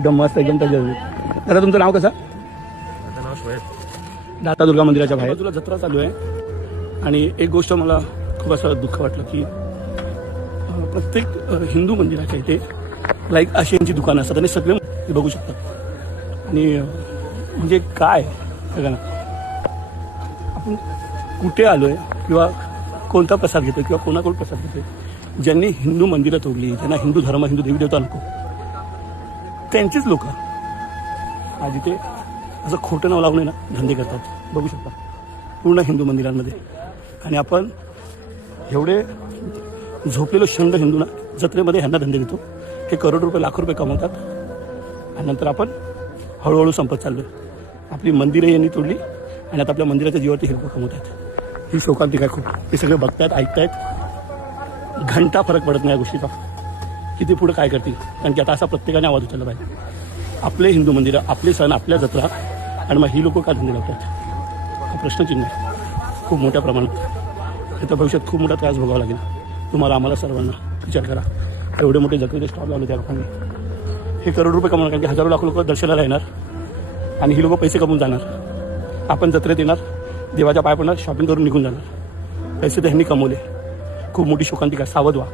एकदम मस्त, एकदम त्याच्या. दादा तुमचं नाव कसं? माझं नाव शोएब. दाता दुर्गा मंदिराच्या बाहेर तुला जत्रा चालू आहे आणि एक गोष्ट मला खूप असं दुःख वाटलं की प्रत्येक हिंदू मंदिराच्या इथे लाईक अशी यांची दुकानं असतात आणि सगळे ते बघू शकतात. आणि म्हणजे काय बघा ना, आपण कुठे आलो आहे किंवा कोणता प्रसाद घेतो किंवा कोणाकडून प्रसाद घेतो. ज्यांनी हिंदू मंदिरं तोडली, ज्यांना हिंदू धर्म, हिंदू देवी देवता नको, त्यांचीच लोक आज इथे असं खोटं नाव लावून ना धंदे करतात. बघू शकता पूर्ण हिंदू मंदिरांमध्ये. आणि आपण एवढे झोपलेलो शंड हिंदू ना जत्रेमध्ये ह्यांना धंदे देतो. हे करोड रुपये, लाखो रुपये कमवतात आणि नंतर आपण हळूहळू संपत चाललो. आपली मंदिरं यांनी तोडली आणि आता आपल्या मंदिराच्या जीवावरती हे लोक कमवत आहेत. ही शोकांतिका आहे खूप. हे सगळे बघतायत, ऐकतायत. घंटा फरक पडत नाही या गोष्टीचा की ते पुढे काय करतील. कारण की आता असा प्रत्येकाने आवाज उचलला पाहिजे. आपले हिंदू मंदिरं, आपले सण, आपल्या जत्रा आणि मग ही लोक का धंदे लावतात हा प्रश्नचिन्ह आहे खूप मोठ्या प्रमाणात. तर भविष्यात खूप मोठा त्रास भोगावा लागेल तुम्हाला, आम्हाला सर्वांना. विचार करा, एवढे मोठे जत्रेचे स्टॉल लावले त्या लोकांनी. हे करोड रुपये कमवणार कारण की हजारो लाखो लोक दर्शनाला येणार आणि ही लोक पैसे कमवून जाणार. आपण जत्रेत येणार, देवाच्या पाय पडणार, शॉपिंग करून निघून जाणार. पैसे तर ह्यांनी कमवले. खूप मोठी शोकांतिका. सावध व्हा.